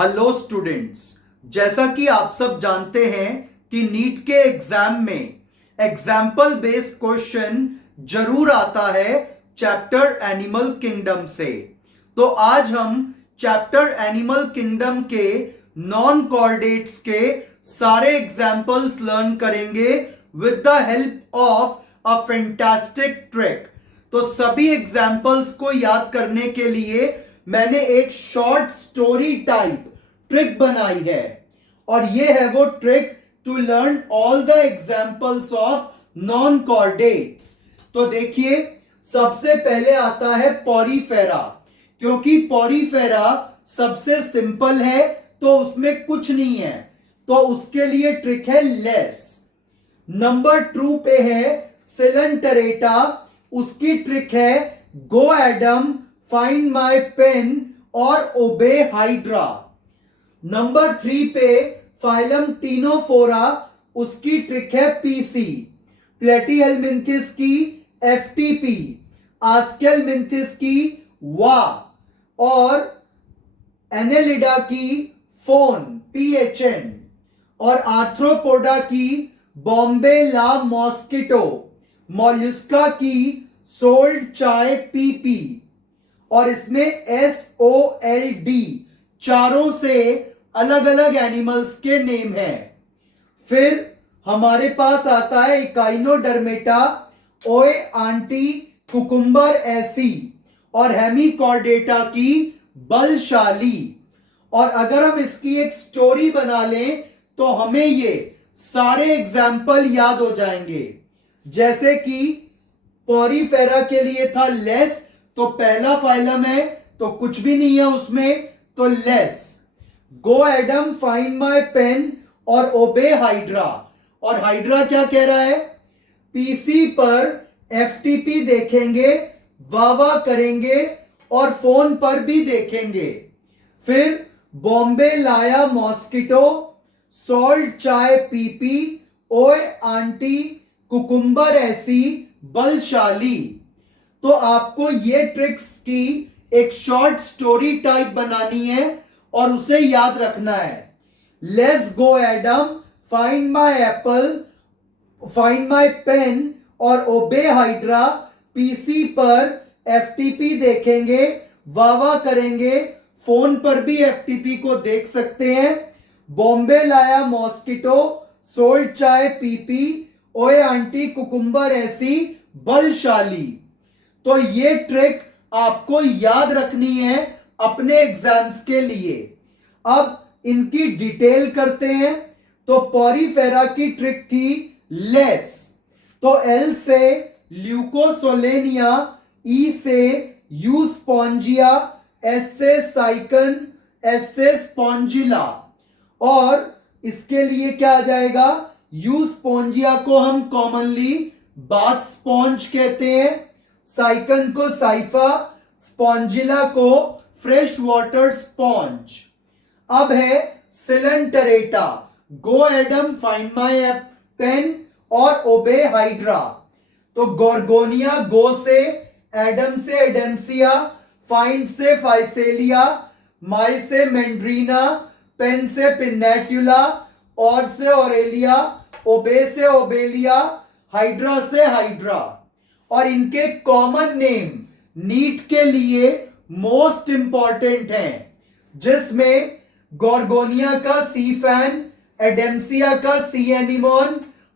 Hello students. जैसा कि आप सब जानते हैं कि नीट के एग्जाम में एग्जाम्पल बेस्ड क्वेश्चन जरूर आता है चैप्टर एनिमल किंगडम से। तो आज हम चैप्टर एनिमल किंगडम के नॉन कॉर्डेट्स के सारे एग्जाम्पल्स लर्न करेंगे with the help of a fantastic trick. तो सभी एग्जाम्पल्स को याद करने के लिए मैंने एक शॉर्ट स्टोरी टाइप ट्रिक बनाई है और ये है वो trick to learn all the examples of non chordates. तो देखिए, सबसे पहले आता है पॉरीफेरा, क्योंकि पॉरीफेरा सबसे सिंपल है तो उसमें कुछ नहीं है, तो उसके लिए ट्रिक है लेस। नंबर 2 पे है सिलेंटरेटा, उसकी ट्रिक है गो एडम, फाइंड माई पेन और ओबे हाइड्रा। नंबर 3 पे फाइलम टीनोफोरा, उसकी ट्रिक है पीसी। प्लेटीहेलमिंथिस की एफटीपी, आस्केलमिंथिस की वा और एनेलिडा की फोन पीएचएन और आर्थ्रोपोडा की बॉम्बे ला मॉस्किटो, मॉल्युस्का की सोल्ड चाय पीपी और इसमें SOLD चारों से अलग अलग एनिमल्स के नेम हैं। फिर हमारे पास आता है इकाइनोडर्मेटा, ओए आंटी कुकुम्बर एसी और हेमिकॉर्डेटा की बलशाली। और अगर हम इसकी एक स्टोरी बना लें तो हमें ये सारे एग्जाम्पल याद हो जाएंगे। जैसे कि पॉरीफेरा के लिए था लेस, तो पहला फाइलम है तो कुछ भी नहीं है उसमें, तो less. Go Adam, find my pen और ओबे हाइड्रा। और हाइड्रा क्या कह रहा है? पीसी पर एफटीपी देखेंगे, वावा करेंगे और फोन पर भी देखेंगे। फिर बॉम्बे लाया मॉस्किटो, सॉल्ट चाय पीपी, ओए आंटी कुकुम्बर ऐसी बलशाली। तो आपको ये ट्रिक्स की एक शॉर्ट स्टोरी टाइप बनानी है और उसे याद रखना है। Let's go Adam, find my apple, find my pen और ओबे हाइड्रा। पीसी पर एफटीपी देखेंगे, वावा करेंगे, फोन पर भी एफटीपी को देख सकते हैं। बॉम्बे लाया मॉस्किटो, सोल्ड चाय पीपी, ओए आंटी कुकुम्बर ऐसी बलशाली। तो ये ट्रिक आपको याद रखनी है अपने एग्जाम्स के लिए। अब इनकी डिटेल करते हैं। तो पॉरीफेरा की ट्रिक थी लेस, तो एल से ल्यूकोसोलेनिया, ई से यूस्पोंजिया, एस से साइकन, एस से स्पॉन्जिला। और इसके लिए क्या आ जाएगा? यूस्पोंजिया को हम कॉमनली बाथ स्पॉन्ज कहते हैं, साइकन को साइफा, स्पॉन्जिला को फ्रेश वाटर स्पॉन्ज। अब है सिलेंटरेटा, गो एडम, फाइंड माई पेन और ओबे हाइड्रा। तो गोर्गोनिया गो से, एडम से एडेम्सिया, फाइंड से फाइसेलिया, माई से मेंड्रीना, पेन से पिन्नेट्यूला, और से ऑरेलिया, ओबे से ओबेलिया, हाइड्रा से हाइड्रा। और इनके कॉमन नेम नीट के लिए मोस्ट इंपॉर्टेंट हैं, जिसमें गोर्गोनिया का सी फैन, एडेम्सिया का सी एनिमोन,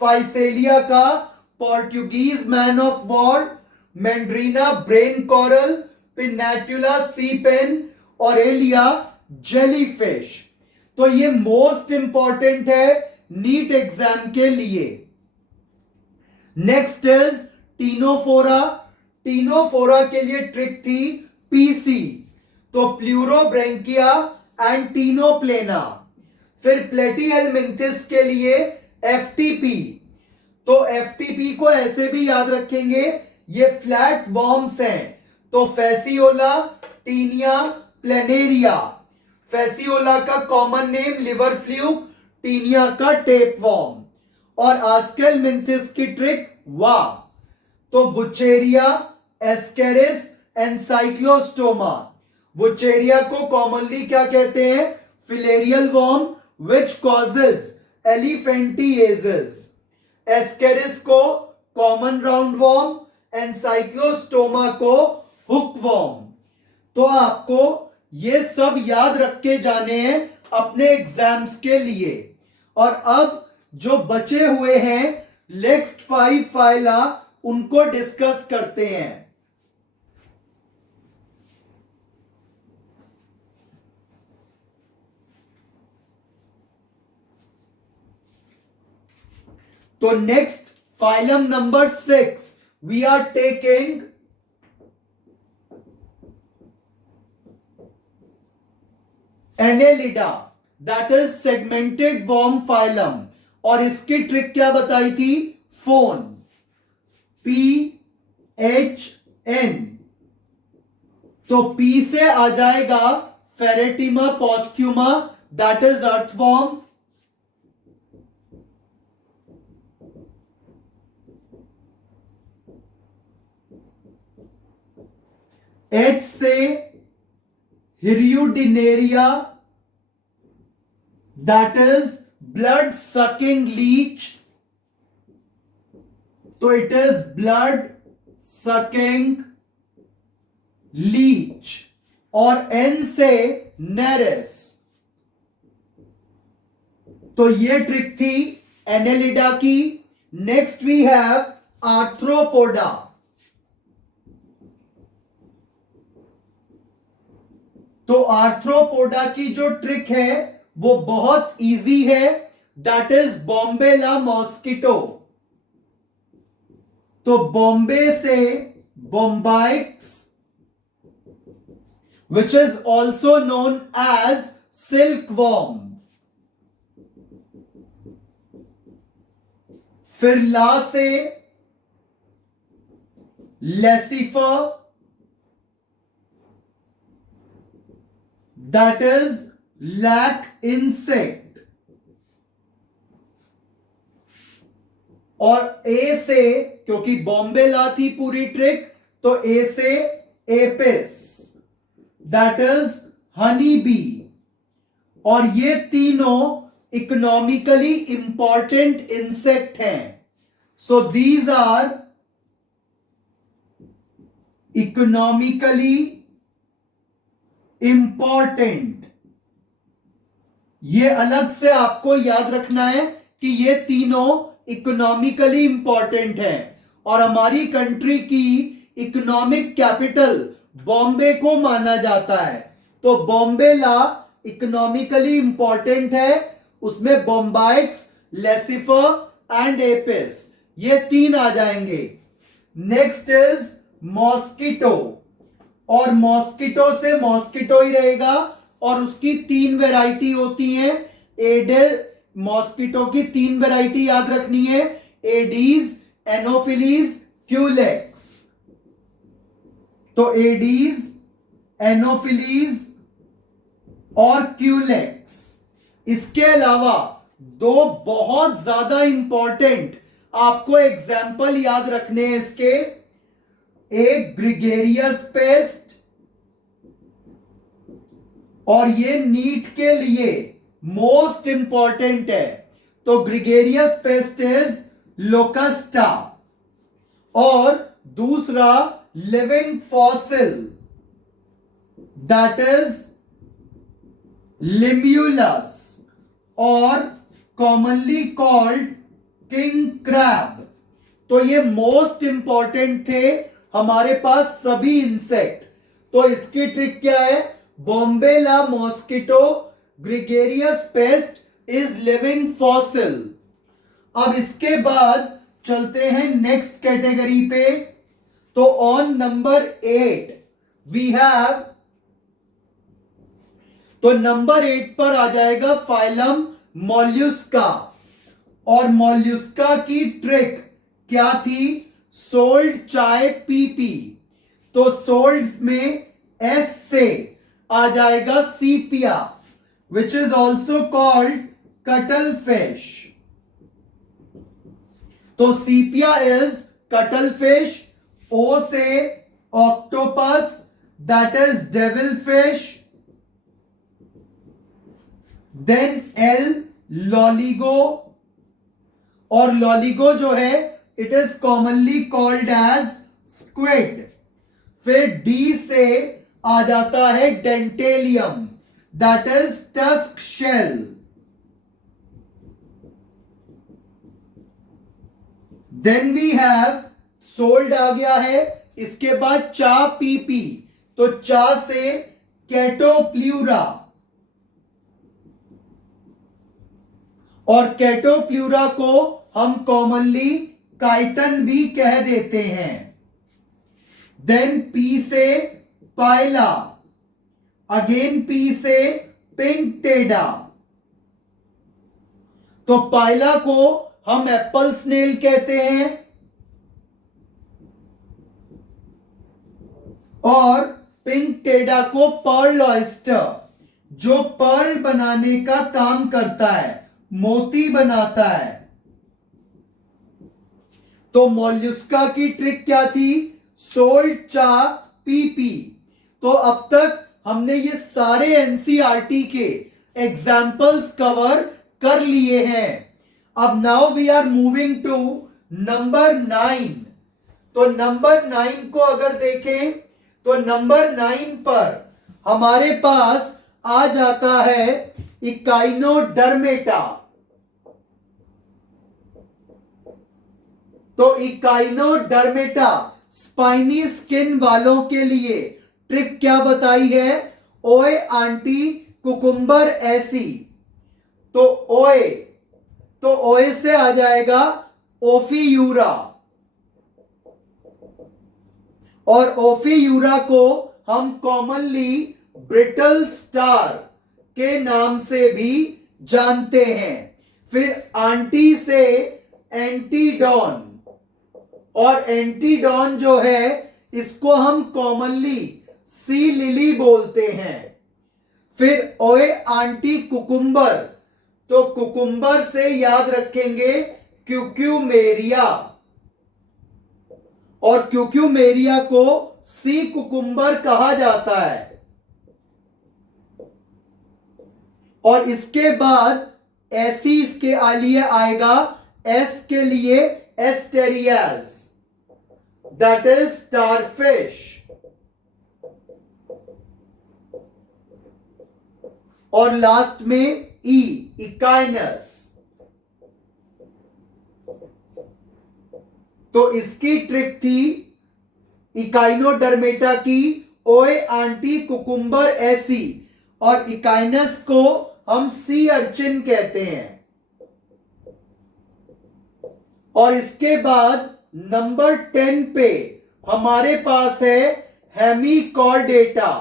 फाइसेलिया का Portuguese man of war, Meandrina brain coral, Pennatula sea pen, Aurelia jellyfish. तो ये मोस्ट इंपॉर्टेंट है नीट एग्जाम के लिए। Next is Ctenophora. टीनोफोरा के लिए ट्रिक थी पीसी, तो प्लूरोब्रैंकिया एंड टीनोप्लेना। फिर प्लेटीहेलमिंथिस के लिए एफटीपी, तो एफटीपी को ऐसे भी याद रखेंगे, ये फ्लैट वॉर्म्स हैं, तो फेसियोला, टीनिया, प्लेनेरिया। फेसियोला का common name liver fluke, Taenia का टेप वॉर्म। और आस्केलमिंथिस की ट्रिक वा, तो वुचेरिया, एस्केरिस, एनसाइक्लोस्टोमा। वुचेरिया को कॉमनली क्या कहते हैं? filarial worm which causes elephantiasis, ascaris को common roundworm, एनसाइक्लोस्टोमा को हुकवर्म। तो आपको ये सब याद रख के जाने हैं अपने एग्जाम्स के लिए। और अब जो बचे हुए हैं नेक्स्ट 5 फाइला उनको डिस्कस करते हैं। तो next phylum number 6 we are taking Annelida, that is segmented worm phylum. और इसकी ट्रिक क्या बताई थी? Phone, PHN। तो P से आ जाएगा Pheretima posthuma, that is earthworm. H से Hirudinaria, that is blood sucking leech. तो it is blood sucking leech. और N से नेरेस। तो ये ट्रिक थी एनेलिडा की। Next we have Arthropoda. तो आर्थ्रोपोडा की जो ट्रिक है वो बहुत इजी है, दैट इज बॉम्बेला मॉस्किटो। तो बॉम्बे से Bombyx which is also known as silk worm. फिर ला से Laccifer, that is lac insect. और ए से, क्योंकि बॉम्बे ला थी पूरी ट्रिक, तो ए से Apis, that is honey bee. और ये तीनों इकोनॉमिकली इंपॉर्टेंट इंसेक्ट हैं। So these are economically important. ये अलग से आपको याद रखना है कि ये तीनों इकोनॉमिकली इंपॉर्टेंट है। और हमारी कंट्री की इकोनॉमिक कैपिटल बॉम्बे को माना जाता है। तो बॉम्बे ला इकोनॉमिकली इंपॉर्टेंट है, उसमें बॉम्बाइक्स, लेसिफर एंड एपिस, ये तीन आ जाएंगे। Next is mosquito. और मॉस्किटो से मॉस्किटो ही रहेगा। और उसकी 3 वैरायटी होती हैं। एडेल मॉस्किटो की 3 वैरायटी याद रखनी है, एडीज, एनोफिलीज, क्यूलेक्स। तो एडीज, एनोफिलीज और क्यूलेक्स। इसके अलावा 2 बहुत ज्यादा इंपॉर्टेंट आपको एग्जाम्पल याद रखने हैं इसके। एक ग्रिगेरियस पेस्ट, और ये नीट के लिए मोस्ट इंपॉर्टेंट है। तो ग्रिगेरियस पेस्ट इज लोकस्टा। और दूसरा living fossil, that is Limulus, और कॉमनली कॉल्ड किंग क्रैब। तो ये मोस्ट इंपॉर्टेंट थे हमारे पास सभी इंसेक्ट। तो इसकी ट्रिक क्या है? बॉम्बे ला mosquito gregarious pest is living fossil. अब इसके बाद चलते हैं नेक्स्ट कैटेगरी पे। तो ऑन नंबर 8 वी हैव, तो नंबर 8 पर आ जाएगा फाइलम मॉल्युस्का। और मॉल्युस्का की ट्रिक क्या थी? सोल्ड चाय पीपी। तो सोल्ड में एस से आ जाएगा Sepia, which is also called cuttle fish. तो Sepia is cuttle fish. O से octopus, that is devil fish. Then L Loligo, और लॉलीगो जो है it is commonly called as squid. फिर डी से आ जाता है Dentalium, that is tusk shell. Then we have सोल्ड आ गया है, इसके बाद चा पीपी, तो चा से कैटोप्ल्यूरा, और कैटोप्ल्यूरा को हम कॉमनली काइटन भी कह देते हैं। देन पी से पाइला, अगेन पी से पिंक टेडा, तो पाइला को हम एप्पल स्नेल कहते हैं, और पिंक टेडा को पर्ल ऑयस्टर, जो पर्ल बनाने का काम करता है, मोती बनाता है। तो मोल्युस्का की ट्रिक क्या थी? सोल्ट चा पीपी। तो अब तक हमने ये सारे एनसीईआरटी के एग्जाम्पल्स कवर कर लिए हैं। अब now we are moving to number 9। तो नंबर 9 को अगर देखें तो नंबर 9 पर हमारे पास आ जाता है इकाइनोडर्मेटा। तो इकाइनोडर्मेटा स्पाइनी स्किन वालों के लिए ट्रिक क्या बताई है? ओए आंटी कुकुम्बर ऐसी। तो ओए से आ जाएगा ओफीयूरा, और ओफीयूरा को हम कॉमनली ब्रिटल स्टार के नाम से भी जानते हैं। फिर आंटी से एंटीडॉन, और एंटीडॉन जो है इसको हम कॉमनली सी लिली बोलते हैं। फिर ओए आंटी कुकुम्बर, तो कुकुम्बर से याद रखेंगे क्यूक्यूमेरिया, और क्यूक्यूमेरिया को सी कुकुम्बर कहा जाता है। और इसके बाद ऐसी इसके लिए आएगा, एस के लिए एस्टेरियाज, दैट इज स्टारफिश। और लास्ट में ई, इकाइनस। तो इसकी ट्रिक थी इकाइनोडर्मेटा की ओए आंटी कुकुम्बर ऐसी, और इकाइनस को हम सी अर्चिन कहते हैं। और इसके बाद नंबर 10 पे हमारे पास है हेमिकॉर्डेटा,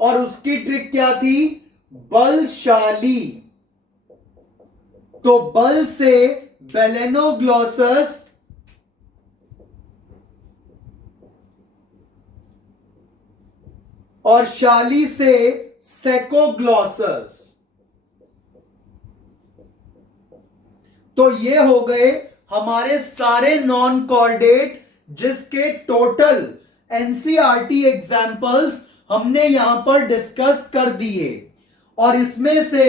और उसकी ट्रिक क्या थी? बलशाली। तो बल से बेलेनोग्लॉसस, और शाली से सेकोग्लॉसस। तो ये हो गए हमारे सारे नॉन कॉर्डेट, जिसके टोटल एनसीईआरटी एग्जाम्पल्स हमने यहां पर डिस्कस कर दिए। और इसमें से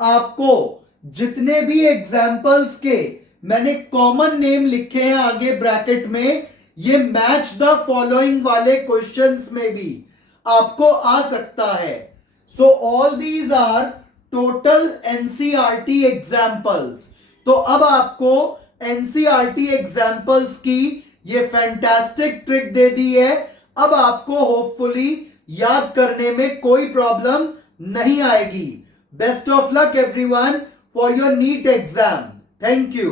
आपको जितने भी एग्जाम्पल्स के मैंने कॉमन नेम लिखे हैं आगे ब्रैकेट में, ये मैच द फॉलोइंग वाले क्वेश्चंस में भी आपको आ सकता है। So all these are total NCERT examples. तो अब आपको एनसीईआरटी एग्जाम्पल्स की ये फैंटास्टिक ट्रिक दे दी है। अब आपको होपफुली याद करने में कोई प्रॉब्लम नहीं आएगी। Best of luck everyone for your NEET exam. Thank you.